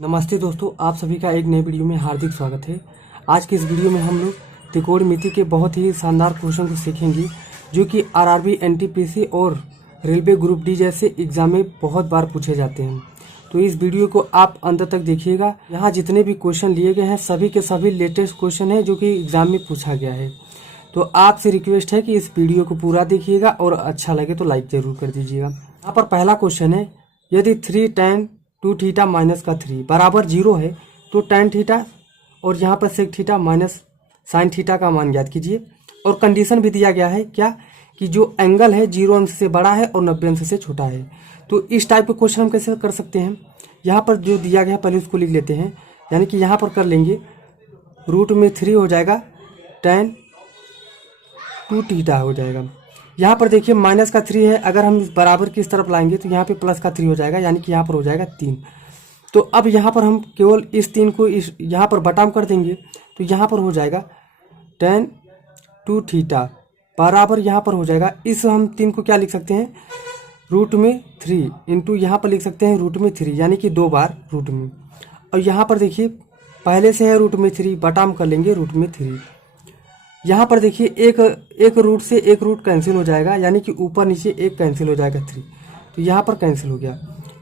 नमस्ते दोस्तों, आप सभी का एक नए वीडियो में हार्दिक स्वागत है। आज की इस वीडियो में हम लोग त्रिकोणमिति के बहुत ही शानदार क्वेश्चन को सीखेंगे जो कि आरआरबी, एनटीपीसी और रेलवे ग्रुप डी जैसे एग्जाम में बहुत बार पूछे जाते हैं। तो इस वीडियो को आप अंत तक देखिएगा। यहाँ जितने भी क्वेश्चन लिए गए हैं सभी के सभी लेटेस्ट क्वेश्चन हैं जो कि एग्जाम में पूछा गया है। तो आपसे रिक्वेस्ट है कि इस वीडियो को पूरा देखिएगा और अच्छा लगे तो लाइक जरूर कर दीजिएगा। यहाँ पर पहला क्वेश्चन है, यदि 3 tan 2 थीटा माइनस का 3 बराबर 0 है तो tan थीटा और यहाँ पर sec theta minus sine theta का मान ज्ञात कीजिए। और कंडीशन भी दिया गया है क्या कि जो एंगल है 0 अंश से बड़ा है और 90 अंश से छोटा है। तो इस टाइप के क्वेश्चन हम कैसे कर सकते हैं, यहाँ पर जो दिया गया पहले उसको लिख लेते हैं। यानी कि यहाँ पर कर लेंगे रूट में 3 हो जाएगा, tan 2 थीटा हो जाएगा। यहाँ पर देखिए माइनस का 3 है, अगर हम बराबर की इस तरफ लाएंगे तो यहाँ पे प्लस का 3 हो जाएगा, यानी कि यहाँ पर हो जाएगा 3। तो अब यहाँ पर हम केवल इस 3 को इस यहाँ पर बटाम कर देंगे तो यहाँ पर हो जाएगा tan 2 थीटा बराबर यहाँ पर हो जाएगा, इस हम 3 को क्या लिख सकते हैं, रूट में 3 इंटू यहाँ पर लिख सकते हैं रूट में 3, यानी कि 2 बार रूट में। और यहाँ पर देखिए पहले से है रूट में 3, बटाम कर लेंगे रूट में 3। यहाँ पर देखिए एक रूट से एक रूट कैंसिल हो जाएगा, यानी कि ऊपर नीचे एक कैंसिल हो जाएगा 3, तो यहाँ पर कैंसिल हो गया।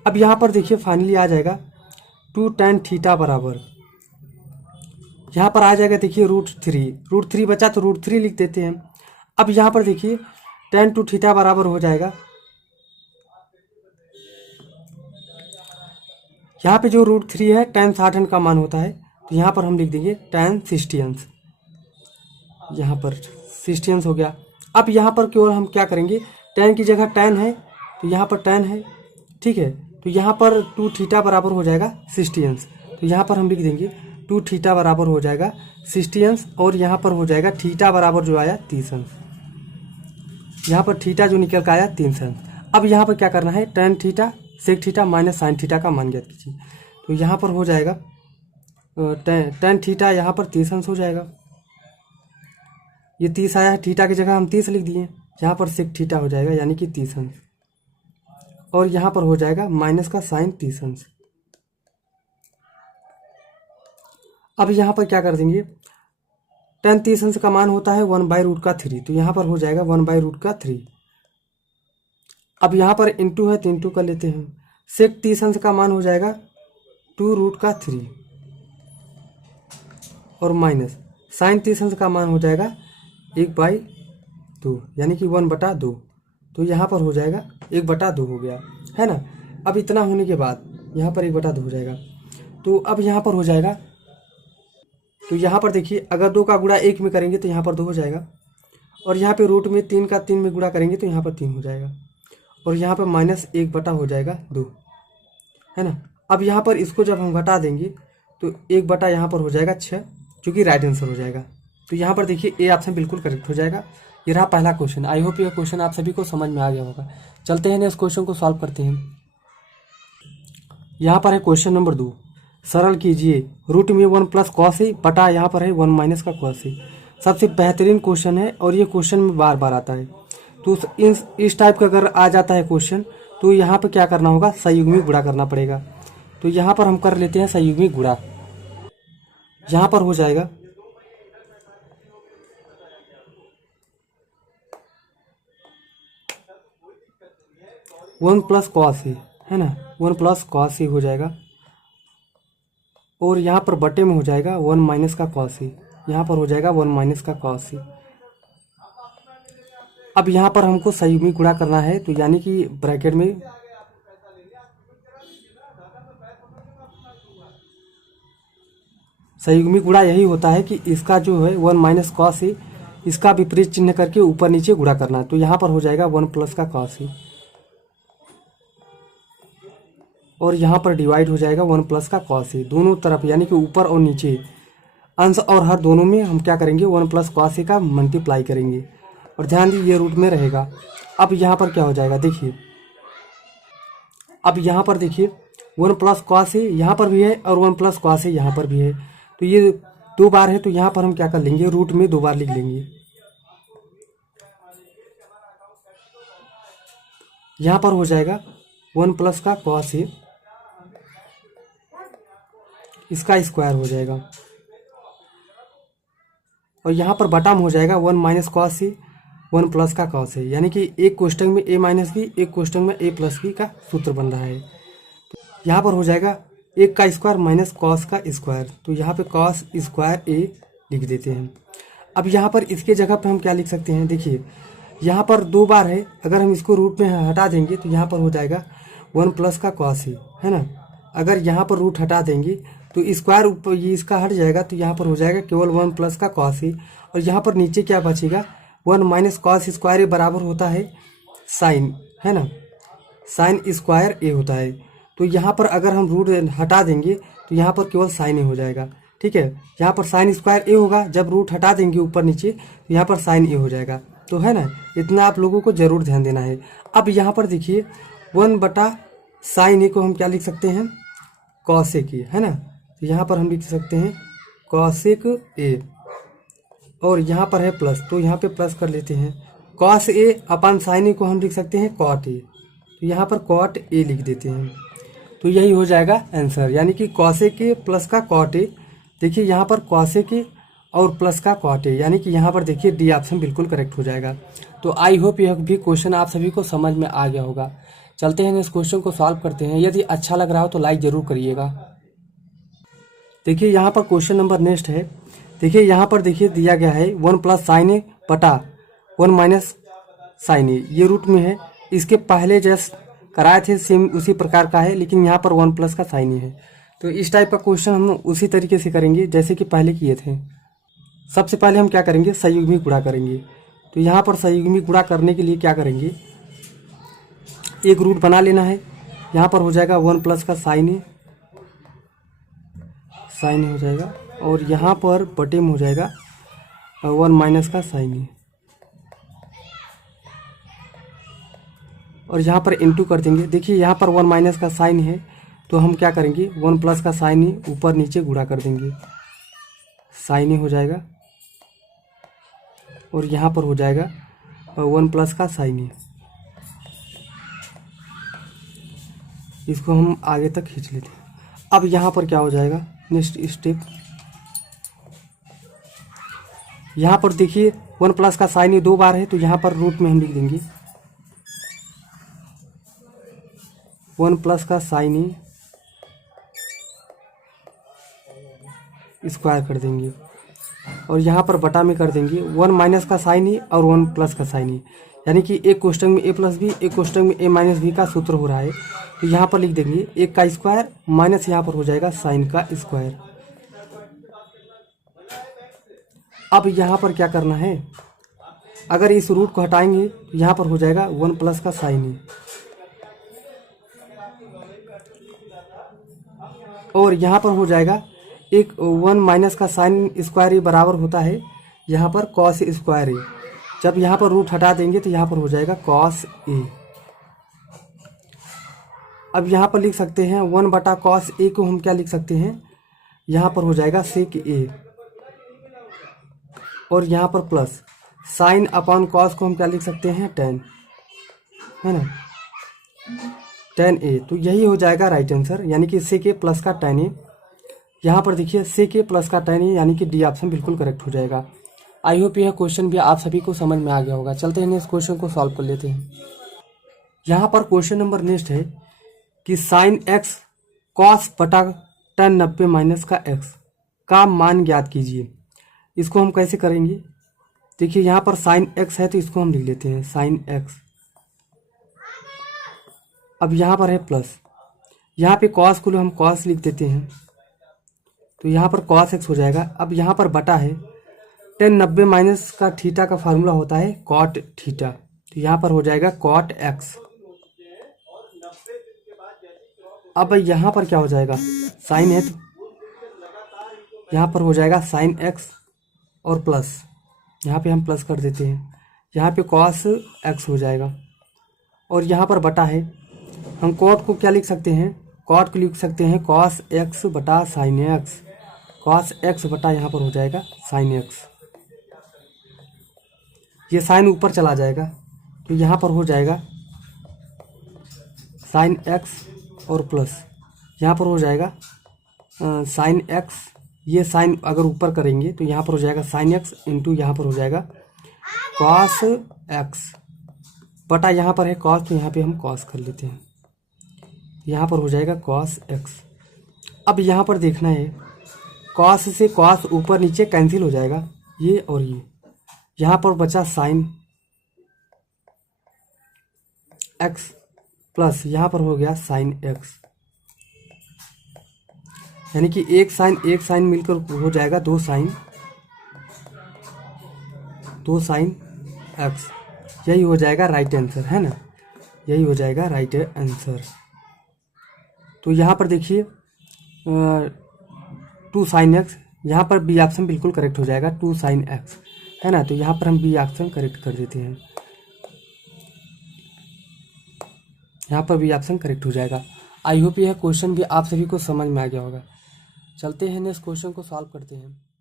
अब यहाँ पर देखिए फाइनली आ जाएगा 2 tan थीटा बराबर यहाँ पर आ जाएगा, देखिए रूट थ्री बचा तो रूट 3 लिख देते हैं। अब यहाँ पर देखिए tan 2 थीटा बराबर हो जाएगा, यहाँ पे जो रूट 3 है tan 60 का मान होता है, तो यहाँ पर हम लिख देंगे tan 60 अंश, यहाँ पर 60 अंश हो गया। अब यहाँ पर केवल हम क्या करेंगे, tan की जगह tan है तो यहाँ पर tan है, ठीक है। तो यहाँ पर 2 थीटा बराबर हो जाएगा 60 अंश, तो यहाँ पर हम लिख देंगे 2 थीटा बराबर हो जाएगा 60 अंश, और यहाँ पर हो जाएगा थीटा बराबर जो आया 30 अंश, यहाँ पर थीटा जो निकल कर आया 30 अंश। अब यहाँ पर क्या करना है, tan theta sec theta minus sine theta का मान ज्ञात कीजिए। तो यहाँ पर हो जाएगा tan थीटा यहाँ पर 30 अंश हो जाएगा, ये 30 आया है, थीटा की जगह हम 30 लिख दिए, यहाँ पर sec थीटा हो जाएगा यानी कि 30 अंश, और यहाँ पर हो जाएगा माइनस का साइन 30 अंश। अब यहाँ पर क्या कर देंगे, tan 30 अंश का मान होता है 1/√3, तो यहाँ पर हो जाएगा 1/√3। अब यहाँ पर इंटू है तो इंटू कर लेते हैं, sec 30 अंश का मान हो जाएगा 2√3 और माइनस साइन 30 अंश का मान हो जाएगा 1/2, यानी कि 1/2। तो यहाँ पर हो जाएगा 1/2 हो गया, है ना। अब इतना होने के बाद यहाँ पर 1/2 हो जाएगा, तो अब यहाँ पर हो जाएगा, तो यहाँ पर देखिए अगर 2 का गुणा 1 में करेंगे तो यहाँ पर 2 हो जाएगा, और यहाँ पे रूट में 3 का 3 में गुणा करेंगे तो यहाँ पर 3 हो जाएगा, और यहाँ पर माइनस 1/2 हो जाएगा 2, है ना। अब यहाँ पर इसको जब हम घटा देंगे तो 1/, यहाँ पर हो जाएगा 6, जो कि राइट आंसर हो जाएगा। तो यहाँ पर देखिए ए ऑप्शन बिल्कुल करेक्ट हो जाएगा। ये रहा पहला क्वेश्चन। आई होप ये क्वेश्चन आप सभी को समझ में आ गया होगा। चलते हैं नेक्स्ट क्वेश्चन को सॉल्व करते हैं। यहाँ पर है क्वेश्चन नंबर 2, सरल कीजिए रूट में 1 प्लस कॉस ए बटा यहाँ पर है 1 माइनस का कॉस ए। सबसे बेहतरीन क्वेश्चन है और ये क्वेश्चन में बार बार आता है। तो इस टाइप का अगर आ जाता है क्वेश्चन तो यहाँ पर क्या करना होगा, संयुग्मी गुणा करना पड़ेगा। तो यहाँ पर हम कर लेते हैं संयुग्मी गुणा। यहाँ पर हो जाएगा 1 प्लस कॉस ए, है ना, 1 प्लस कॉस ए हो जाएगा, और यहाँ पर बटे में हो जाएगा 1 माइनस का कॉस ए, यहाँ पर हो जाएगा 1 माइनस का कॉस ए। अब यहाँ पर हमको संयुग्मी गुणा करना है, तो यानी कि ब्रैकेट में संयुग्मी गुणा यही होता है कि इसका जो है 1 माइनस कॉस ए, इसका विपरीत चिन्ह करके ऊपर नीचे गुणा करना है। तो यहाँ पर हो जाएगा 1 प्लस का कॉस ए, और यहाँ पर डिवाइड हो जाएगा 1 प्लस का कॉस ए, दोनों तरफ यानी कि ऊपर और नीचे अंश और हर दोनों में हम क्या करेंगे, 1 प्लस कॉस ए का मल्टीप्लाई करेंगे, और ध्यान दीजिए ये रूट में रहेगा। अब यहाँ पर क्या हो जाएगा, देखिए अब यहाँ पर देखिए 1 प्लस कॉस ए यहाँ पर भी है और 1 प्लस कॉस ए यहाँ पर भी है, तो ये 2 बार है, तो यहाँ पर हम क्या कर लेंगे, रूट में 2 बार लिख लेंगे। यहाँ पर हो जाएगा 1 प्लस का कॉस ए इसका स्क्वायर हो जाएगा, और यहाँ पर बटा में हो जाएगा 1 माइनस कॉस सी 1 प्लस का कॉस है, यानी कि एक कोष्टक में a माइनस बी, एक कोष्टक में a प्लस बी का सूत्र बन रहा है। यहाँ पर हो जाएगा 1 का स्क्वायर माइनस कॉस का स्क्वायर, तो यहाँ पे कॉस स्क्वायर a लिख देते हैं। अब यहाँ पर इसके जगह पे हम क्या लिख सकते हैं, देखिए यहाँ पर 2 बार है, अगर हम इसको रूट में हटा देंगे तो यहाँ पर हो जाएगा 1 प्लस का कॉस ए, है ना। अगर यहाँ पर रूट हटा देंगे तो स्क्वायर ऊपर ये इसका हट जाएगा, तो यहाँ पर हो जाएगा केवल 1 प्लस का कॉस ए, और यहाँ पर नीचे क्या बचेगा 1 माइनस कॉस स्क्वायर ए बराबर होता है साइन, है ना, साइन स्क्वायर ए होता है। तो यहाँ पर अगर हम रूट हटा देंगे तो यहाँ पर केवल साइन ए हो जाएगा, ठीक है। यहाँ पर साइन स्क्वायर ए होगा, जब रूट हटा देंगे ऊपर नीचे तो यहाँ पर साइन ए हो जाएगा, तो है ना, इतना आप लोगों को जरूर ध्यान देना है। अब यहाँ पर देखिए 1 बटा साइन ए को हम क्या लिख सकते हैं, कॉसेक ए, है ना, तो यहाँ पर हम लिख सकते हैं कॉसेक ए, और यहाँ पर है प्लस, तो यहाँ पे प्लस कर लेते हैं। कॉस ए अपन साइन ए को हम लिख सकते हैं कॉट ए, तो यहाँ पर कॉट ए लिख देते हैं, तो यही हो जाएगा आंसर, यानी कि कॉसेक ए प्लस का कॉट ए। देखिए यहाँ पर कॉसेक ए और प्लस का कॉट ए, यानी कि यहाँ पर देखिए डी ऑप्शन बिल्कुल करेक्ट हो जाएगा। तो आई होप यह भी क्वेश्चन आप सभी को समझ में आ गया होगा। चलते हैं इस क्वेश्चन को सॉल्व करते हैं। यदि अच्छा लग रहा हो तो लाइक जरूर करिएगा। देखिए यहाँ पर क्वेश्चन नंबर नेक्स्ट है। देखिए यहाँ पर देखिए दिया गया है 1 प्लस साइन ए बटा 1 माइनस साइन ए, ये रूट में है। इसके पहले जस्ट कराए थे सेम उसी प्रकार का है, लेकिन यहाँ पर 1 प्लस का साइन ए है। तो इस टाइप का क्वेश्चन हम उसी तरीके से करेंगे जैसे कि पहले किए थे। सबसे पहले हम क्या करेंगे, संयुग्मी गुणा करेंगे। तो यहाँ पर संयुग्मी गुणा करने के लिए क्या करेंगे, एक रूट बना लेना है। यहाँ पर हो जाएगा 1 प्लस का साइन ए हो जाएगा, और यहाँ पर बटे में हो जाएगा 1 माइनस का साइन ए, और यहाँ पर इनटू कर देंगे। देखिए यहाँ पर 1 माइनस का साइन है, तो हम क्या करेंगे 1 प्लस का साइन ए ऊपर नीचे गुणा कर देंगे, साइन ए हो जाएगा, और यहाँ पर हो जाएगा 1 प्लस का साइन ए। इसको हम आगे तक खींच लेते हैं। अब यहाँ पर क्या हो जाएगा, नेक्स्ट स्टेप, यहाँ पर देखिए 1 प्लस का साइन ए 2 बार है, तो यहाँ पर रूट में हम लिख देंगे 1 प्लस का साइन ए स्क्वायर कर देंगे, और यहाँ पर बटा में कर देंगे 1 माइनस का साइन ए और 1 प्लस का साइन ए, यानी कि एक कोष्टक में a प्लस बी, एक कोष्टक में a माइनस बी का सूत्र हो रहा है। तो यहाँ पर लिख देंगे 1 का स्क्वायर माइनस यहाँ पर हो जाएगा साइन का स्क्वायर। अब यहाँ पर क्या करना है, अगर इस रूट को हटाएंगे तो यहाँ पर हो जाएगा 1 प्लस का साइन ए, और यहाँ पर हो जाएगा एक 1 माइनस का साइन स्क्वायर ए बराबर होता है यहाँ पर कॉस स्क्वायर ए। जब यहाँ पर रूट हटा देंगे तो यहाँ पर हो जाएगा कॉस ए। अब यहाँ पर लिख सकते हैं 1 बटा कॉस ए को हम क्या लिख सकते हैं, यहाँ पर हो जाएगा सेक ए, और यहाँ पर प्लस साइन अपॉन कॉस को हम क्या लिख सकते हैं टेन, है ना, टेन ए। तो यही हो जाएगा राइट आंसर, यानी कि सेक ए प्लस का टेन ए। यहाँ पर देखिए सेक ए प्लस का टेन ए, यानी कि डी ऑप्शन बिल्कुल करेक्ट हो जाएगा। आई होप यह क्वेश्चन भी आप सभी को समझ में आ गया होगा। चलते हैं इस क्वेश्चन को सॉल्व कर लेते हैं। यहाँ पर क्वेश्चन नंबर नेक्स्ट है कि साइन एक्स कॉस बटा टेन 90 माइनस का एक्स का मान ज्ञात कीजिए। इसको हम कैसे करेंगे, देखिए यहाँ पर साइन एक्स है तो इसको हम लिख लेते हैं साइन एक्स। अब यहाँ पर है प्लस, यहाँ पे कॉस को हम कॉस लिख देते हैं, तो यहाँ पर कॉस एक्स हो जाएगा। अब यहाँ पर बटा है टेन 90 माइनस का थीटा का फार्मूला होता है कॉट थीटा, तो यहाँ पर हो जाएगा कॉट एक्स। अब यहाँ पर क्या हो जाएगा, साइन है तो यहाँ पर हो जाएगा साइन एक्स और प्लस, यहाँ पे हम प्लस कर देते हैं, यहाँ पे कॉस एक्स हो जाएगा, और यहाँ पर बटा है, हम कॉट को क्या लिख सकते हैं, कॉट को लिख सकते हैं कॉस एक्स बटा साइन एक्स, कॉस एक्स बटा यहाँ पर हो जाएगा साइन एक्स। ये साइन ऊपर चला जाएगा तो यहाँ पर हो जाएगा साइन एक्स और प्लस यहाँ पर हो जाएगा साइन एक्स, ये साइन अगर ऊपर करेंगे तो यहाँ पर हो जाएगा साइन एक्स इंटू यहाँ पर हो जाएगा कॉस एक्स बटा यहाँ पर है कॉस, तो यहाँ पे हम कॉस कर लेते हैं, यहाँ पर हो जाएगा कॉस एक्स। अब यहाँ पर देखना है कॉस से कॉस ऊपर नीचे कैंसिल हो जाएगा, ये और ये, यहाँ पर बचा साइन एक्स प्लस यहाँ पर हो गया साइन एक्स, यानी कि एक साइन मिलकर हो जाएगा दो साइन एक्स, यही हो जाएगा राइट आंसर, है ना, यही हो जाएगा राइट आंसर। तो यहाँ पर देखिए 2 साइन एक्स, यहाँ पर बी ऑप्शन बिल्कुल करेक्ट हो जाएगा, 2 साइन एक्स, है ना, तो यहाँ पर हम बी ऑप्शन करेक्ट कर देते हैं, यहाँ पर बी ऑप्शन करेक्ट हो जाएगा। आई होप यह क्वेश्चन भी आप सभी को समझ में आ गया होगा। चलते हैं नेक्स्ट क्वेश्चन को सॉल्व करते हैं।